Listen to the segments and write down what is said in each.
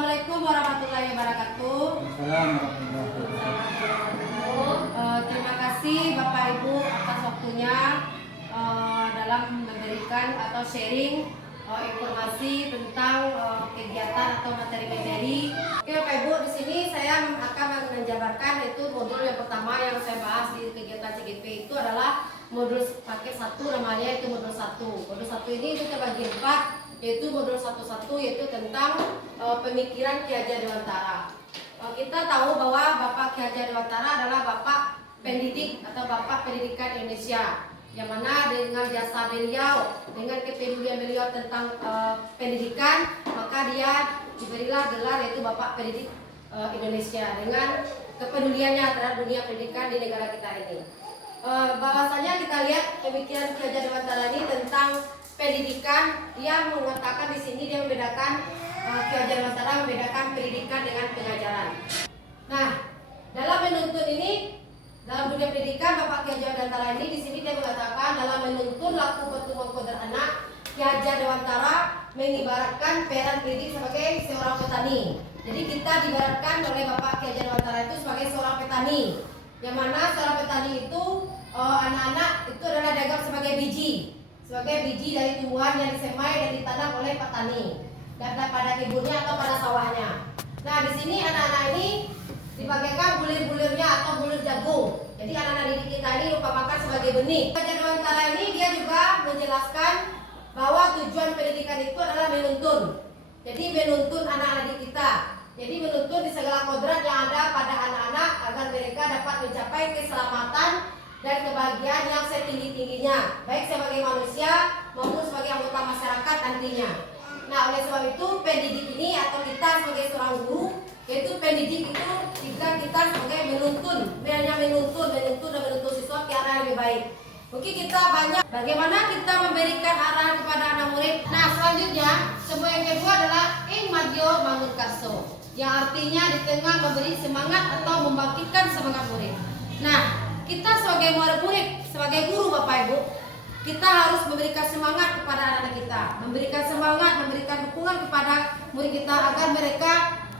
Assalamualaikum warahmatullahi wabarakatuh. Terima kasih Bapak Ibu atas waktunya dalam memberikan atau sharing informasi tentang kegiatan atau materi-materi. Oke Bapak Ibu, di sini saya akan menjabarkan itu modul yang pertama yang saya bahas di kegiatan CGP itu adalah modul paket 1, namanya itu modul 1. Modul 1 ini itu terbagi 4. Yaitu modul 1.1 yaitu tentang pemikiran Ki Hajar Dewantara. Kita tahu bahwa Bapak Ki Hajar Dewantara adalah Bapak pendidik atau Bapak pendidikan Indonesia, yang mana dengan jasa beliau, dengan kepedulian beliau tentang pendidikan, maka dia diberilah gelar yaitu Bapak Pendidik Indonesia dengan kepeduliannya terhadap dunia pendidikan di negara kita ini. Bahwasanya kita lihat pemikiran Ki Hajar Dewantara ini tentang pendidikan, dia mengatakan di sini dia membedakan Ki Hajar Dewantara membedakan pendidikan dengan pengajaran. Nah, dalam menuntun ini, dalam dunia pendidikan Bapak Ki Hajar Dewantara ini di sini dia mengatakan dalam menuntun laku pertumbuhan kodrat anak, Ki Hajar Dewantara mengibaratkan peran pendidik sebagai seorang petani. Jadi kita diibaratkan oleh Bapak Ki Hajar Dewantara itu sebagai seorang petani, yang mana seorang petani itu anak-anak itu adalah dianggap sebagai biji dari tumbuhan yang disemai dan ditanam oleh petani dan pada kebunnya atau pada sawahnya. Nah, di sini anak-anak ini dibagaikan bulir-bulirnya atau bulir jagung. Jadi anak-anak didik kita ini diumpamakan sebagai benih. Ki Hajar Dewantara ini dia juga menjelaskan bahwa tujuan pendidikan itu adalah menuntun. Jadi menuntun anak-anak didik kita. Jadi menuntun di segala kodrat yang ada pada anak-anak agar mereka dapat mencapai keselamatan dan kebahagiaan yang setinggi-tingginya, baik sebagai manusia maupun sebagai anggota masyarakat nantinya. Nah, oleh sebab itu pendidik ini atau kita sebagai seorang guru, yaitu pendidik itu jika kita sebagai menuntun siswa ke arah yang lebih baik. Mungkin kita banyak bagaimana kita memberikan arahan kepada anak murid. Nah, selanjutnya sebuah yang kedua adalah ing madyo mangun karso, yang artinya di tengah memberi semangat atau membangkitkan semangat murid. Nah, kita sebagai murid, sebagai guru Bapak Ibu, kita harus memberikan semangat kepada anak-anak kita, memberikan semangat, memberikan dukungan kepada murid kita agar mereka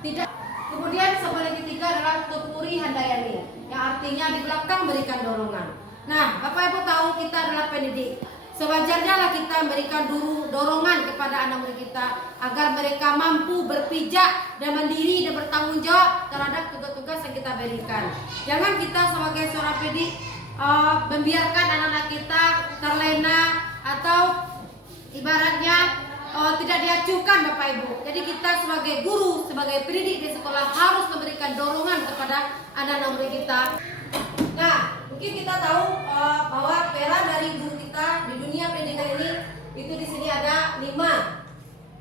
tidak. Kemudian sebuah yang ketiga adalah tupuri handayani, yang artinya di belakang memberikan dorongan. Nah, Bapak Ibu tahu kita adalah pendidik. Sewajarnya lah kita memberikan dorongan kepada anak murid kita agar mereka mampu berpijak dan mandiri dan bertanggung jawab terhadap tugas-tugas yang kita berikan. Jangan kita sebagai seorang pendidik membiarkan anak-anak kita terlena atau ibaratnya tidak diacuhkan Bapak Ibu. Jadi kita sebagai guru, sebagai pendidik di sekolah harus memberikan dorongan kepada anak-anak murid kita. Nah, mungkin kita tahu bahwa peran dari guru kita di dunia pendidikan ini itu di sini ada 5.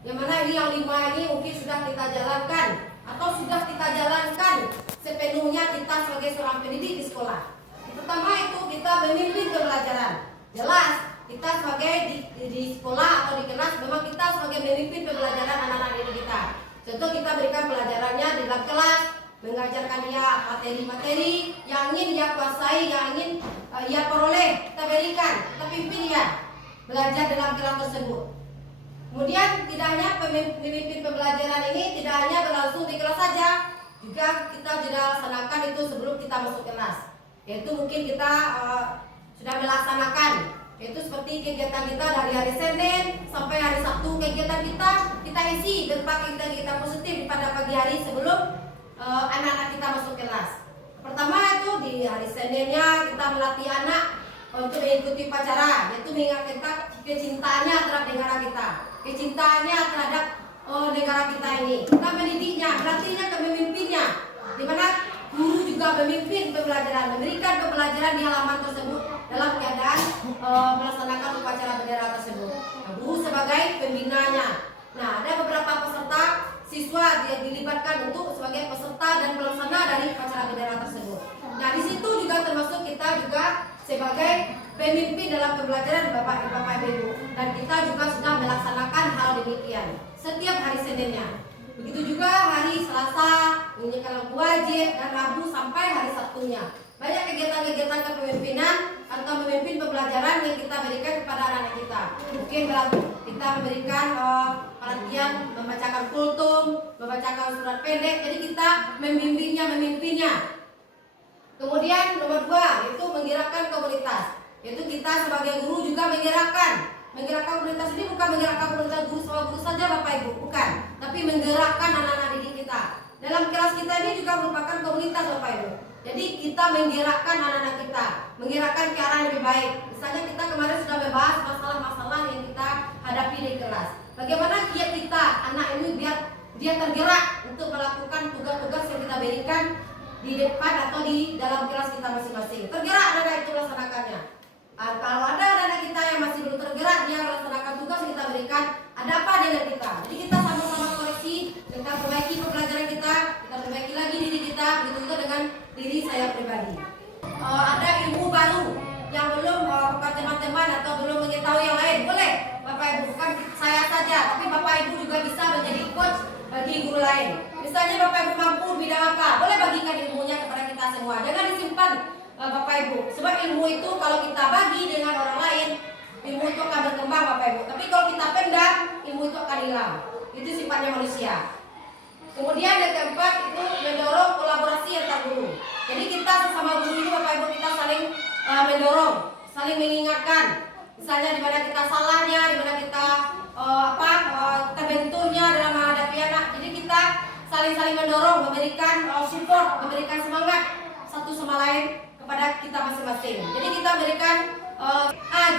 Yang mana ini yang 5 ini mungkin sudah kita jalankan atau sudah kita jalankan sepenuhnya kita sebagai seorang pendidik di sekolah. Pertama itu kita memimpin pembelajaran. Jelas kita sebagai di sekolah atau di kelas memang kita sebagai memimpin pembelajaran anak-anak didik kita. Contoh kita berikan pelajarannya di dalam kelas, mengajarkan dia materi-materi yang ingin dia kuasai, yang ingin ia peroleh, kita berikan, kita pimpin dia belajar dalam kelas tersebut. Kemudian tidak hanya memimpin pembelajaran ini tidak hanya berlangsung di kelas saja, juga kita sudah laksanakan itu sebelum kita masuk kelas. Yaitu mungkin kita sudah melaksanakan, yaitu seperti kegiatan kita dari hari Senin sampai hari Sabtu, kegiatan kita isi berbagai kegiatan positif pada pagi hari sebelum anak-anak kita masuk kelas. Pertama itu di hari Seninnya kita melatih anak untuk mengikuti upacara, yaitu mengingatkan kecintaannya terhadap negara kita, kecintaannya terhadap negara kita ini. Kita mendidiknya, melatihnya, memimpinnya, di mana guru juga memimpin pembelajaran, memberikan pembelajaran di halaman tersebut dalam keadaan melaksanakan upacara bendera tersebut. Nah, guru sebagai pembinanya. Nah, ada beberapa peserta siswa yang dilibatkan untuk sebagai peserta dan pelaksana dari upacara bendera tersebut. Nah, di situ juga termasuk kita juga sebagai pemimpin dalam pembelajaran Bapak Ibu, dan kita juga sudah melaksanakan hal demikian setiap hari Seninnya. Begitu juga hari Selasa, menunjukkan lampu wajib, dan Rabu sampai hari Sabtunya. Banyak kegiatan-kegiatan kepemimpinan atau memimpin pembelajaran yang kita berikan kepada anak-anak kita. Mungkin kita memberikan pelatihan membacakan kultum, membacakan surat pendek. Jadi kita memimpinnya. Kemudian nomor 2 yaitu menggerakkan komunitas. Yaitu kita sebagai guru juga menggerakkan komunitas. Ini bukan menggerakkan komunitas guru sama guru saja Bapak Ibu, bukan, tapi menggerakkan anak-anak didik kita. Dalam kelas kita ini juga merupakan komunitas Bapak Ibu. Jadi kita menggerakkan anak-anak kita, menggerakkan ke arah yang lebih baik. Misalnya kita kemarin sudah membahas masalah-masalah yang kita hadapi di kelas. Bagaimana giat kita anak ini biar dia tergerak untuk melakukan tugas-tugas yang kita berikan di depan atau di dalam kelas kita masing-masing. Tergerak anak-anak itu melaksanakannya. Kalau ada anak-anak kita yang masih belum tergerak dia melaksanakan tugas yang kita berikan, ada apa dengan kita? Jadi kita sama-sama koreksi, kita perbaiki pembelajaran kita perbaiki lagi diri kita, begitu juga dengan diri saya pribadi. Ada ilmu baru yang belum bukan teman-teman atau belum mengetahui yang lain, boleh Bapak Ibu, bukan saya saja, tapi Bapak Ibu juga bisa menjadi coach bagi guru lain. Misalnya Bapak Ibu mampu bidang apa, boleh bagikan ilmunya kepada kita semua. Jangan disimpan Bapak Ibu, sebab ilmu itu kalau kita bagi dengan orang lain, ilmu itu akan berkembang Bapak Ibu. Tapi kalau kita pendam, ilmu itu akan hilang. Itu sifatnya manusia. Kemudian yang keempat itu mendorong kolaborasi antar guru. Jadi kita sesama guru ini Bapak Ibu kita saling mendorong, saling mengingatkan. Misalnya di mana kita salahnya, di mana kita terbenturnya dalam menghadapi anak. Jadi kita saling mendorong, memberikan support, memberikan semangat satu sama lain kepada kita masing-masing. Jadi kita berikan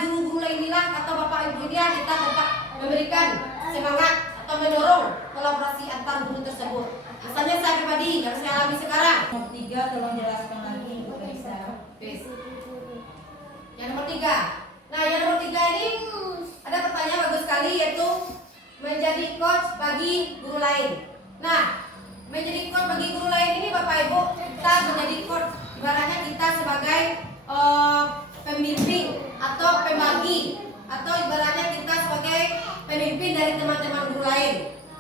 guru-guru inilah atau Bapak Ibu dia kita dapat memberikan semangat atau mendorong kolaborasi antar guru tersebut. Misalnya saya pribadi yang saya alami sekarang. Nomor 3 tolong jelaskan lagi untuk Lisa. Yang nomor 3. Nah, yang nomor 3 ini ada pertanyaan bagus sekali yaitu menjadi coach bagi guru lain. Nah, menjadi coach bagi guru lain ini Bapak Ibu, kita menjadi coach ibaratnya kita sebagai pembimbing atau pembagi atau ibaratnya kita sebagai pemimpin dari teman-teman guru lain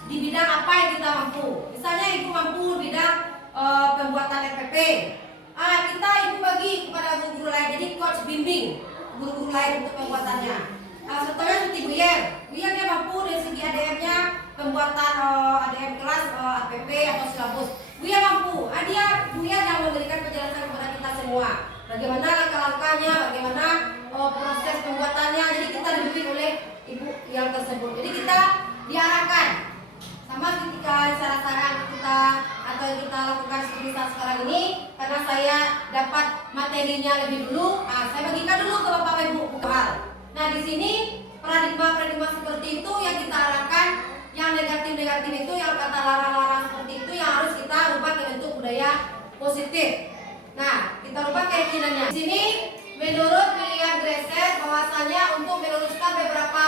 di bidang apa yang kita mampu. Misalnya ibu mampu bidang pembuatan RPP, kita ibu bagi kepada guru-guru lain jadi coach bimbing guru-guru lain untuk pembuatannya. Contohnya seperti Bu Yen dia mampu dari segi ADM-nya pembuatan ADM kelas APP atau silabus. Bu Yen mampu, Bu Yen yang memberikan penjelasan kepada kita semua. Bagaimana langkah-langkahnya, bagaimana proses pembuatannya. Jadi kita dibimbing oleh ibu yang tersebut. Jadi kita diarahkan sama ketika cara-cara kita atau yang kita lakukan seperti saat sekarang ini. Karena saya dapat materinya lebih dulu, saya bagikan dulu ke Bapak Ibu hal. Nah di sini paradigma seperti itu yang kita arahkan, yang negatif itu, yang kata larang-larang seperti itu yang harus kita rubah ke bentuk budaya positif. Nah kita rubah keyakinannya. Di sini menurut William Dresser bahwasanya untuk meluruskan beberapa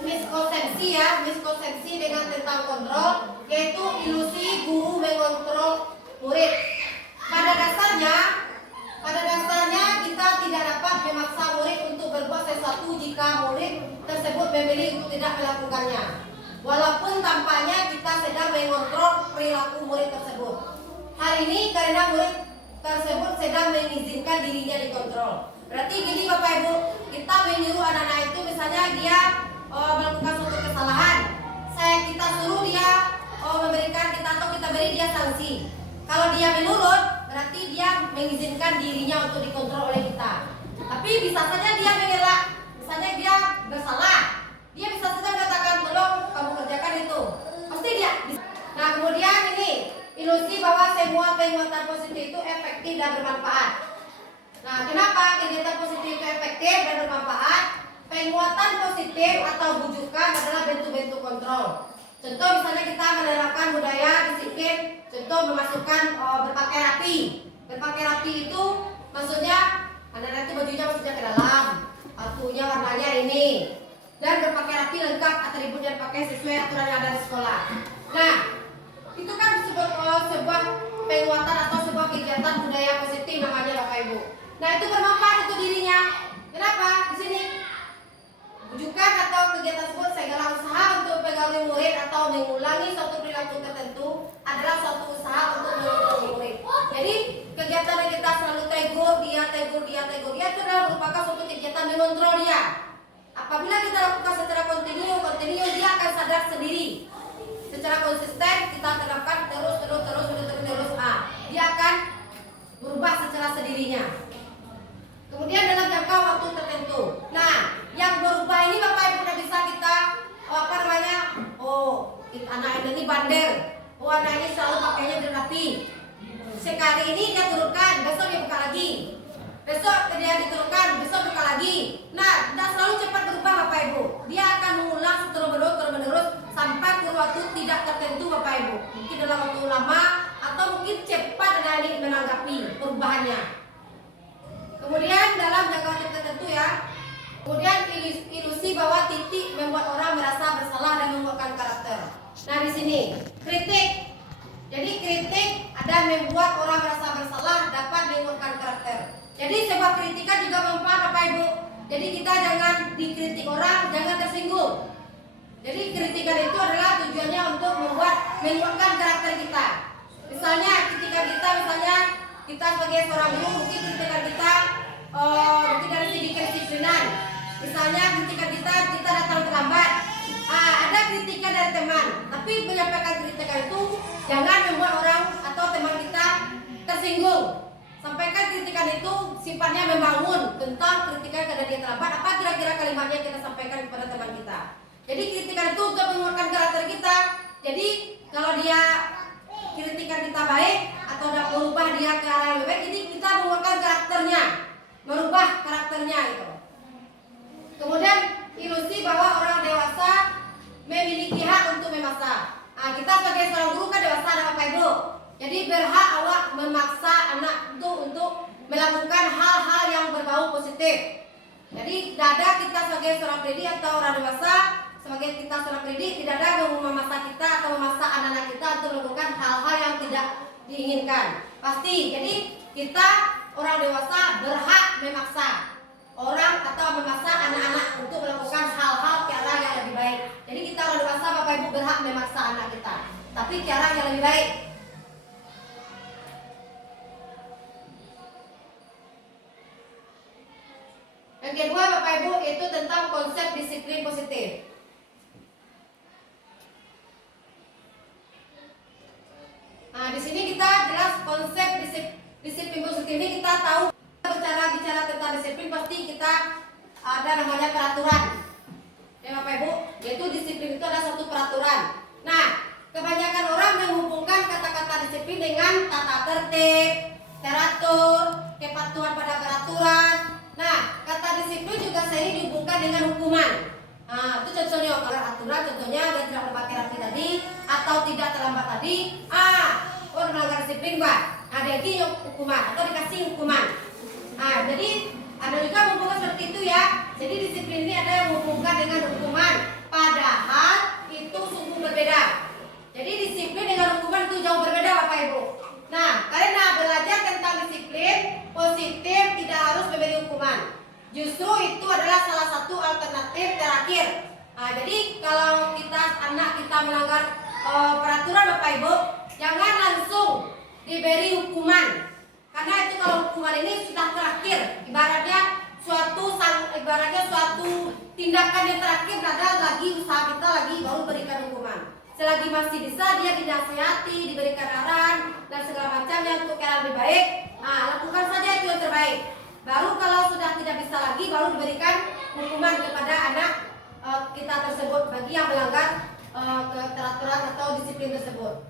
miskonsepsi dengan tentang kontrol, yaitu ilusi guru mengontrol murid. Pada dasarnya kita tidak dapat memaksa murid untuk berbuat sesuatu jika murid tersebut memilih untuk tidak melakukannya. Walaupun tampaknya kita sedang mengontrol perilaku murid tersebut. Hal ini karena murid tersebut sedang mengizinkan dirinya dikontrol. Berarti gini Bapak Ibu, kita menyuruh anak-anak itu misalnya dia melakukan suatu kesalahan, kita suruh dia memberikan kita atau kita beri dia sanksi. Kalau dia menurut, berarti dia mengizinkan dirinya untuk dikontrol oleh kita. Tapi bisa saja dia mengelak, misalnya dia bersalah, dia bisa saja katakan tolong kamu kerjakan itu, pasti dia. Nah kemudian ini ilusi bahwa semua penguatan positif itu efektif dan bermanfaat. Nah kenapa kegiatan positif itu efektif dan bermanfaat? Penguatan positif atau bujukan adalah bentuk-bentuk kontrol. Contoh misalnya kita menerapkan budaya disiplin, contoh memasukkan berpakaian rapi. Berpakaian rapi itu maksudnya anak-anak itu bajunya maksudnya ke dalam, batunya warnanya ini, dan berpakaian rapi lengkap atribut yang dipakai sesuai aturan yang ada di sekolah. Nah itu kan sebuah penguatan atau sebuah kegiatan budaya positif namanya Bapak Ibu. Nah itu bermanfaat untuk dirinya. Kenapa? Di sini bujukan atau kegiatan tersebut segala usaha untuk mempengaruhi murid atau mengulangi suatu perilaku tertentu adalah suatu usaha untuk mengontrol murid. Jadi kegiatan yang kita selalu tegur dia itu adalah merupakan suatu kegiatan mengontrol dia. Apabila kita lakukan secara kontinu dia akan sadar sendiri. secara konsisten kita terapkan terus, dia akan berubah secara sendirinya. Kemudian dalam jangka waktu tertentu. Nah, yang berubah ini Bapak Ibu udah bisa kita anak ini bandel. Anak ini selalu pakainya berapi. Sekali ini dia turunkan, besok dia buka lagi. Besok dia diturunkan, besok buka lagi. Nah, tidak selalu cepat berubah Bapak Ibu. Dia akan mengulang terus sampai kurun waktu tidak tertentu Bapak Ibu. Mungkin dalam waktu lama atau mungkin cepat adik menanggapi perubahannya. Kemudian dalam jangka waktu tertentu ya. Kemudian ilusi bahwa titik membuat orang merasa bersalah dan menguatkan karakter. Nah di sini kritik. Jadi kritik ada membuat orang merasa bersalah, dapat menguatkan karakter. Jadi sebuah kritikan juga mempan Bapak Ibu. Jadi kita jangan dikritik orang, jangan tersinggung. Jadi kritikan itu adalah tujuannya untuk menguatkan karakter kita. Misalnya ketika kita sebagai seorang guru, mungkin kritikan kita mungkin dari segi kedisiplinan. Misalnya ketika kita datang terlambat, ada kritikan dari teman, tapi menyampaikan kritikan itu jangan membuat orang atau teman kita tersinggung. Sampaikan kritikan itu sifatnya membangun tentang kritikan karena dia terlambat. Apa kira-kira kalimatnya kita sampaikan kepada teman kita? Jadi kritikan itu untuk menguatkan karakter kita. Jadi kalau dia kritikan kita baik atau dapat merubah dia ke arah yang lebih baik, jadi kita menguatkan karakternya, merubah karakternya itu. Kemudian ilusi bahwa orang dewasa memiliki hak untuk memaksa. Kita sebagai seorang guru kan dewasa ada Bapak Ibu. Jadi berhak awak memaksa anak itu untuk melakukan hal-hal yang berbau positif. Jadi tidak ada kita sebagai seorang pendidik atau orang dewasa, sebagai kita seorang pendidik tidak ada yang memaksa kita atau memaksa anak-anak kita untuk melakukan hal-hal yang tidak diinginkan. Pasti. Jadi kita orang dewasa berhak memaksa orang atau memaksa anak-anak untuk melakukan hal-hal ke arah yang lebih baik. Jadi kita orang dewasa Bapak Ibu berhak memaksa anak kita, tapi ke arah yang lebih baik. Yang kedua Bapak Ibu itu tentang konsep disiplin positif. Nah di sini kita jelas konsep disiplin positif ini kita tahu. Bicara tentang disiplin pasti kita ada namanya peraturan ya Bapak Ibu, yaitu disiplin itu ada satu peraturan. Nah kebanyakan orang menghubungkan kata-kata disiplin dengan tata tertib, teratur, kepatuhan pada peraturan. Nah kata disiplin juga sering dihubungkan dengan hukuman. Nah itu contohnya kalau aturan contohnya dia tidak melanggar rapi tadi atau tidak terlambat tadi, melanggar disiplin Pak, ada lagi hukuman atau dikasih hukuman. Jadi ada juga menghubungkan seperti itu ya. Jadi disiplin ini ada yang menghubungkan dengan hukuman, padahal itu sungguh berbeda. Jadi disiplin dengan hukuman itu jauh berbeda Bapak Ibu. Nah karena belajar tentang disiplin positif tidak harus memberi hukuman. Justru itu adalah salah satu alternatif terakhir. Jadi kalau anak kita melanggar peraturan Bapak Ibu, jangan langsung diberi hukuman. Karena itu kalau hukuman ini sudah terakhir, ibaratnya suatu tindakan yang terakhir, ada lagi usaha kita lagi baru berikan hukuman. Selagi masih bisa dia dinasihati, diberikan arahan dan segala macamnya untuk yang lebih baik, lakukan saja itu yang terbaik. Baru kalau sudah tidak bisa lagi baru diberikan hukuman kepada anak kita tersebut bagi yang melanggar keteraturan atau disiplin tersebut.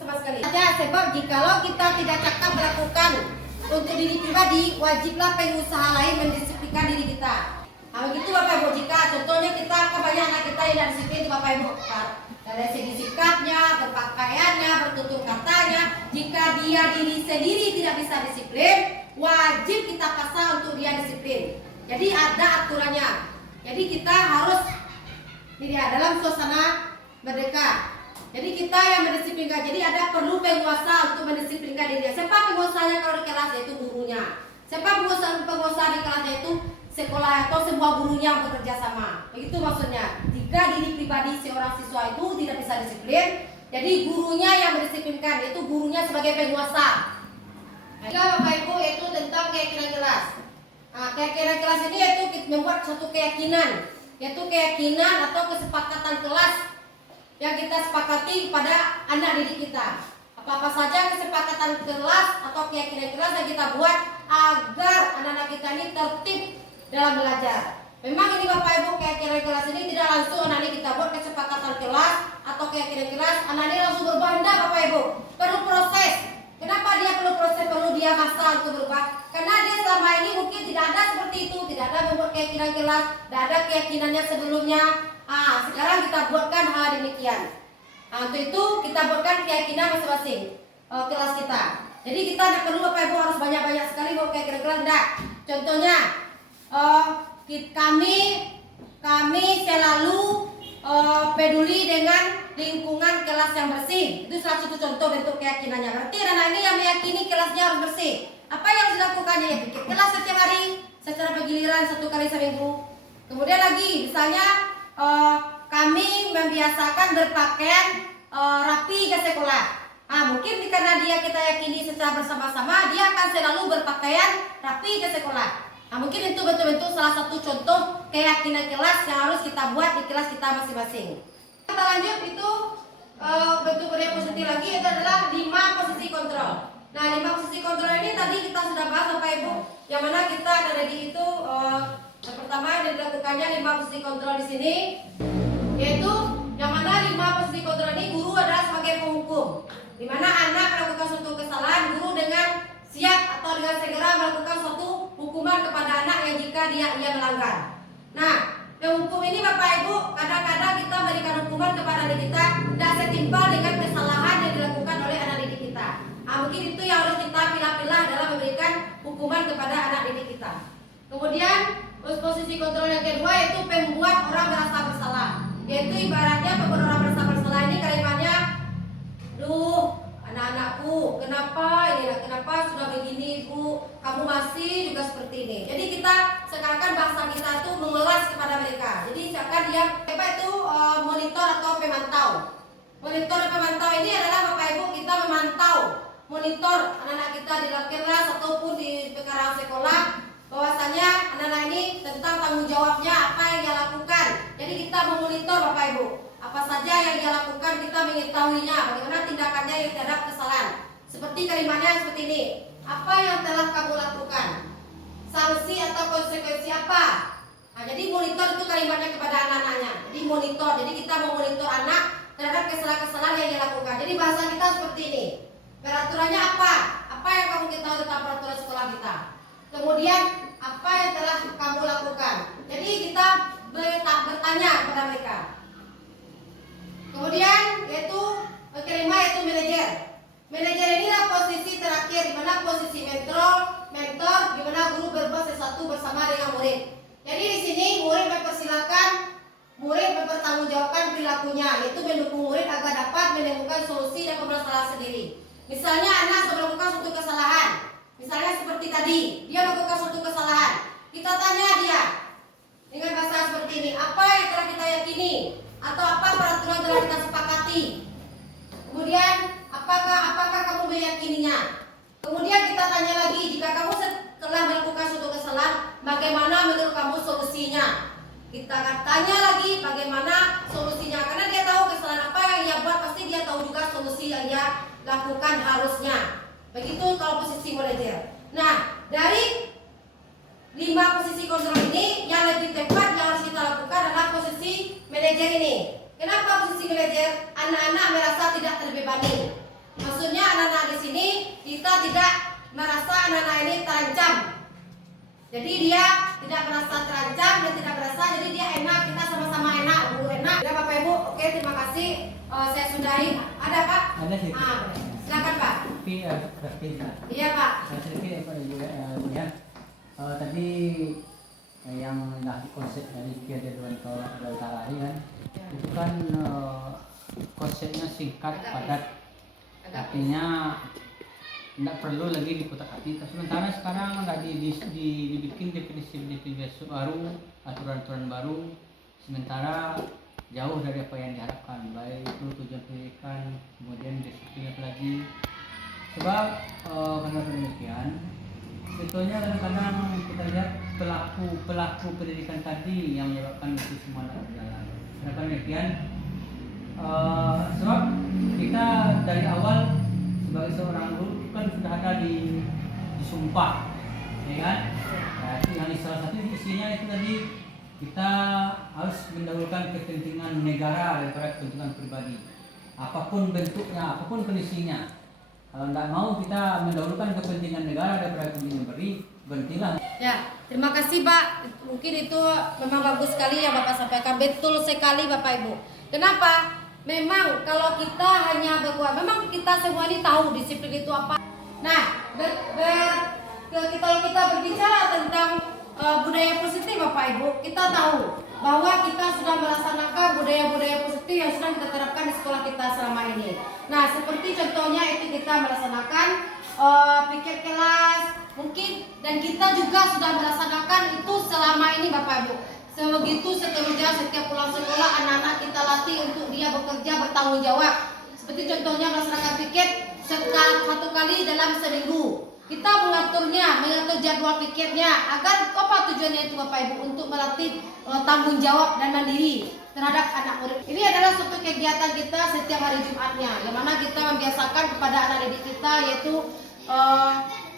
Sama sekali. Sebab jikalau kita tidak cakap melakukan untuk diri pribadi, wajiblah pengusaha lain mendisiplinkan diri kita. Begitu Bapak Ibu. Jika contohnya kita banyak anak kita yang tidak disiplin Bapak Ibu, dari segi sikapnya, berpakaiannya, bertutur katanya, jika dia diri sendiri tidak bisa disiplin, wajib kita paksa untuk dia disiplin. Jadi ada aturannya. Jadi kita harus dalam suasana merdeka. Jadi kita yang mendisiplinkan. Jadi ada perlu penguasa untuk mendisiplinkan dirinya. Siapa penguasanya kalau di kelas? Yaitu gurunya. Siapa penguasa di kelasnya? Itu sekolah atau sebuah gurunya yang bekerja sama. Begitu maksudnya. Jika diri pribadi seorang siswa itu tidak bisa disiplin, jadi gurunya yang mendisiplinkan, yaitu gurunya sebagai penguasa. Nah, Bapak Ibu yaitu tentang keyakinan kelas. Keyakinan kelas ini yaitu membuat suatu keyakinan, yaitu keyakinan atau kesepakatan kelas yang kita sepakati pada anak didik kita. Apa-apa saja kesepakatan kelas atau keyakinan kelas yang kita buat agar anak-anak kita ini tertib dalam belajar. Memang ini Bapak Ibu, keyakinan kelas ini tidak langsung anak ini kita buat kesepakatan kelas atau keyakinan kelas, anak ini langsung berubah. Enggak Bapak Ibu, perlu proses. Kenapa dia perlu proses, perlu dia masa untuk berubah? Karena dia selama ini mungkin tidak ada seperti itu, tidak ada membuat keyakinan kelas, tidak ada keyakinannya sebelumnya. Sekarang kita buatkan hal demikian. Untuk itu kita buatkan keyakinan masing-masing kelas kita. Jadi kita tidak perlu Bapak Ibu harus banyak-banyak sekali buat keyakinan kelas, tidak. Contohnya kami selalu peduli dengan lingkungan kelas yang bersih. Itu salah satu contoh bentuk keyakinannya. Berarti anak ini yang meyakini kelasnya harus bersih. Apa yang harus dilakukannya? Ya bikin kelas setiap hari secara bergiliran 1 kali seminggu. Kemudian lagi misalnya kami membiasakan berpakaian rapi ke sekolah. Mungkin karena kita yakini secara bersama-sama dia akan selalu berpakaian rapi ke sekolah. Mungkin itu betul-betul salah satu contoh keyakinan kelas yang harus kita buat di kelas kita masing-masing. Kita lanjut, itu bentuk yang positif lagi, itu adalah 5 posisi kontrol. Nah, 5 posisi kontrol ini tadi kita sudah bahas Bapak Ibu, yang mana kita ada di itu yang pertama yang dilakukannya 5 posisi kontrol di sini, yaitu yang mana 5 posisi kontrol ini guru adalah sebagai penghukum, di mana anak melakukan suatu kesalahan, guru dengan siap atau dengan segera melakukan suatu hukuman kepada anak yang jika ia melanggar. Nah, hukum ini Bapak Ibu, kadang-kadang kita berikan hukuman kepada anak kita tidak setimpal dengan kesalahan yang dilakukan oleh anak didik kita. Mungkin itu yang harus kita pilah-pilah dalam memberikan hukuman kepada anak didik kita. Kemudian posisi kontrol yang kedua yaitu pembuat orang merasa bersalah. Yaitu ibaratnya pembuat orang merasa bersalah ini kalimatnya, anak-anakku, kenapa sudah begini Bu, kamu masih juga seperti ini. Jadi kita sekarang kan bahasa kita itu mengelas kepada mereka. Jadi siapkan dia itu monitor atau pemantau. Monitor dan pemantau ini adalah Bapak Ibu, kita memantau, monitor anak-anak kita di dalam kelas ataupun di perkara sekolah, bahwasanya anak-anak ini tentang tanggung jawabnya apa yang dia lakukan. Jadi kita memonitor Bapak Ibu, apa saja yang dia lakukan kita mengetahuinya, bagaimana tindakannya yang terhadap kesalahan. Seperti kalimatnya seperti ini, apa yang telah kamu lakukan, sanksi atau konsekuensi apa. Jadi monitor itu kalimatnya kepada anak-anaknya. Jadi monitor, jadi kita memonitor anak terhadap kesalahan-kesalahan yang dia lakukan. Jadi bahasa kita seperti ini, peraturannya apa yang kamu ketahui tentang peraturan sekolah kita. Kemudian apa yang telah kamu lakukan. Jadi kita bertanya kepada mereka. Kemudian yaitu kelima yaitu manajer. Manajer inilah posisi terakhir, di mana posisi mentor, di mana guru berbuat sesuatu bersama dengan murid. Jadi di sini murid mempersilahkan murid mempertanggungjawabkan perilakunya, yaitu mendukung murid agar dapat menemukan solusi dan permasalahan sendiri. Misalnya anak sudah melakukan suatu kesalahan, misalnya seperti tadi, dia melakukan suatu kesalahan. Kita tanya dia dengan bahasa seperti ini, apa yang telah kita yakini atau apa peraturan telah kita sepakati. Kemudian apakah kamu meyakininya? Kemudian kita tanya lagi, jika kamu telah melakukan suatu kesalahan, bagaimana menurut kamu solusinya? Kita akan tanya lagi bagaimana solusinya, karena dia tahu kesalahan apa yang dia buat, pasti dia tahu juga solusi yang dia lakukan harusnya. Begitu kalau posisi manajer. Nah, dari 5 posisi kontrol ini yang lebih tepat yang harus kita lakukan adalah posisi manajer ini. Kenapa posisi manajer? Anak-anak merasa tidak terbebani. Maksudnya anak-anak di sini kita tidak merasa anak-anak ini terancam. Jadi dia tidak merasa terancam dan tidak merasa, jadi dia enak, kita sama-sama enak, guru enak. Ya Bapak Ibu, oke terima kasih. Saya sudahi. Ada Pak? Ada sih. Silakan Pak. Tapi praktis lah. Iya Pak. Saya sedikit Pak Ibu ya. Tadi yang konsep dari Kiai Dewan Utara ini kan, itu kan konsepnya singkat, padat. Artinya tidak perlu lagi dikotak-atik. Sementara sekarang nggak dibikin definisi baru, aturan-aturan baru. Sementara jauh dari apa yang diharapkan, baik itu tujuan pendidikan, kemudian disiplin lagi. Sebab karena demikian, sebetulnya kadang-kadang kita lihat pelaku pendidikan tadi yang menyebabkan itu semua tidak berjalan. Karena demikian, Sebab kita dari awal sebagai seorang guru kan sudah ada disumpah, ya kan? Nah, itu yang salah satu isinya itu tadi kita harus mendahulukan kepentingan negara daripada kepentingan pribadi. Apapun bentuknya, apapun kondisinya. Kalau tidak mau kita mendahulukan kepentingan negara daripada kepentingan berhentilah. Ya, terima kasih Pak. Mungkin itu memang bagus sekali yang Bapak sampaikan. Betul sekali Bapak Ibu. Kenapa? Memang kalau kita hanya berbuat, memang kita semua ini tahu disiplin itu apa. Nah, kalau kita berbicara tentang budaya positif Bapak Ibu, kita tahu bahwa kita sudah melaksanakan budaya-budaya positif yang sudah kita terapkan di sekolah kita selama ini. Nah, seperti contohnya itu kita melaksanakan piket kelas, mungkin, dan kita juga sudah melaksanakan itu selama ini Bapak Ibu. Sebegitu seterusnya setiap pulang sekolah anak-anak kita latih untuk dia bekerja bertanggung jawab. Seperti contohnya melaksanakan piket satu kali dalam seminggu. Kita mengatur jadwal piketnya agar apa tujuannya itu Bapak Ibu, untuk melatih tanggung jawab dan mandiri terhadap anak murid. Ini adalah suatu kegiatan kita setiap hari Jumatnya, yang mana kita membiasakan kepada anak didik kita yaitu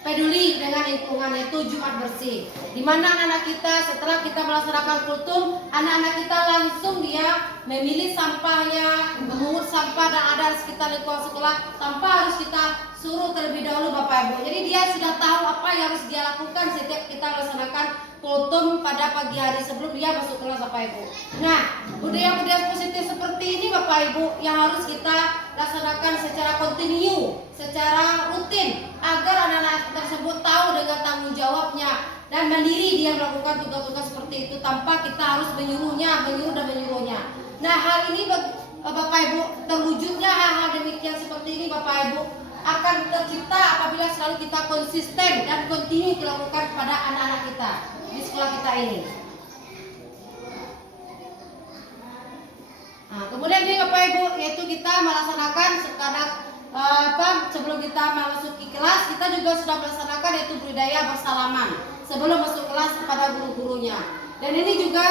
peduli dengan lingkungan, yaitu Jumat bersih. Di mana anak-anak kita setelah kita melaksanakan kultum, anak-anak kita langsung dia memilih sampahnya, memungut sampah dan ada di sekitar lingkungan sekolah tanpa harus kita suruh terlebih dahulu Bapak Ibu. Jadi dia sudah tahu apa yang harus dia lakukan setiap kita melaksanakan kultum pada pagi hari sebelum dia masuk kelas Bapak Ibu. Nah, budaya-budaya positif seperti ini Bapak Ibu yang harus kita laksanakan secara kontinu, secara rutin, agar anak-anak tersebut tahu dengan tanggung jawabnya dan mandiri dia melakukan tugas-tugas seperti itu tanpa kita harus menyuruh dan menyuruhnya. Nah, hal ini Bapak Ibu, terwujudnya hal-hal demikian seperti ini Bapak Ibu akan tercipta apabila selalu kita konsisten dan kontinu dilakukan kepada anak-anak kita di sekolah kita ini. Nah, kemudian ini Bapak Ibu, yaitu kita melaksanakan sekarang sebelum kita memasuki kelas, kita juga sudah melaksanakan yaitu budaya bersalaman sebelum masuk kelas kepada guru-gurunya. Dan ini juga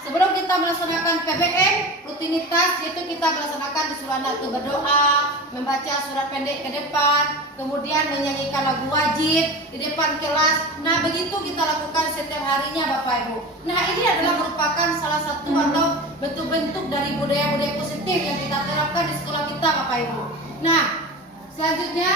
sebelum kita melaksanakan PBM rutinitas, yaitu kita melaksanakan disuruh anak itu berdoa, membaca surat pendek ke depan, kemudian menyanyikan lagu wajib di depan kelas. Nah, begitu kita lakukan setiap harinya Bapak Ibu. Nah, ini adalah merupakan salah satu atau bentuk-bentuk dari budaya-budaya positif yang kita terapkan di sekolah kita Bapak Ibu. Nah, selanjutnya,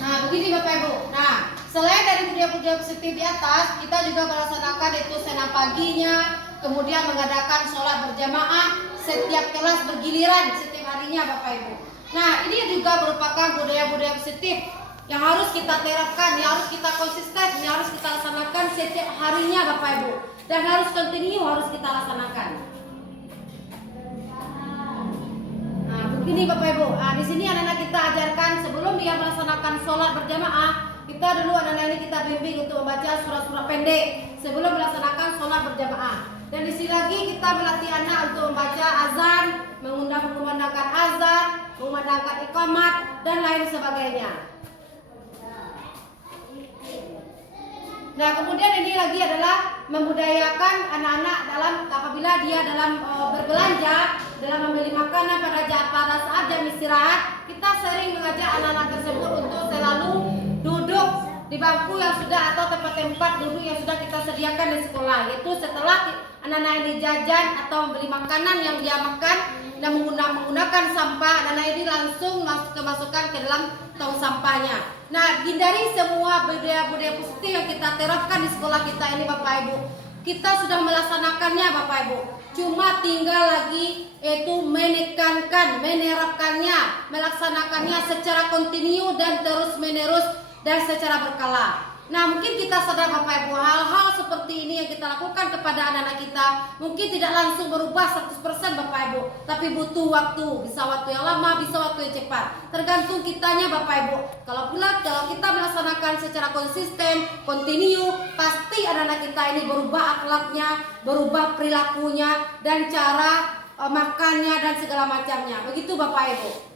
nah begini Bapak Ibu. Nah, selain dari budaya-budaya positif di atas, kita juga melaksanakan itu senam paginya, kemudian mengadakan sholat berjamaah setiap kelas bergiliran setiap harinya Bapak Ibu. Nah, ini juga merupakan budaya-budaya positif yang harus kita terapkan, yang harus kita konsisten, yang harus kita laksanakan setiap harinya Bapak Ibu, dan harus kontinu harus kita laksanakan. Nah, begini Bapak Ibu. Nah, di sini anak-anak kita ajarkan sebelum dia melaksanakan sholat berjamaah, kita dulu anak-anak ini kita bimbing untuk membaca surat-surat pendek sebelum melaksanakan sholat berjamaah. Dan di sini lagi kita melatih anak untuk membaca azan, mengumandangkan azan, mengumandangkan iqamat dan lain sebagainya. Nah, kemudian ini lagi adalah membudayakan anak-anak dalam apabila dia dalam berbelanja, dalam membeli makanan pada saat jam istirahat, kita sering mengajak anak-anak tersebut untuk selalu duduk di bangku yang sudah atau tempat-tempat duduk yang sudah kita sediakan di sekolah. Yaitu setelah anak-anak ini jajan atau membeli makanan yang dia makan dan menggunakan sampah, anak-anak ini langsung masukkan ke dalam tong sampahnya. Nah, hindari semua budaya-budaya positif yang kita terapkan di sekolah kita ini Bapak Ibu. Kita sudah melaksanakannya Bapak Ibu. Cuma tinggal lagi yaitu menerapkannya, melaksanakannya secara kontinu dan terus menerus dan secara berkala. Nah, mungkin kita sadar Bapak Ibu, hal-hal seperti ini yang kita lakukan kepada anak-anak kita mungkin tidak langsung berubah 100% Bapak Ibu, tapi butuh waktu, bisa waktu yang lama, bisa waktu yang cepat. Tergantung kitanya Bapak Ibu. Kalau kita melaksanakan secara konsisten, kontinu, pasti anak-anak kita ini berubah akhlaknya, berubah perilakunya dan cara makannya dan segala macamnya. Begitu Bapak Ibu.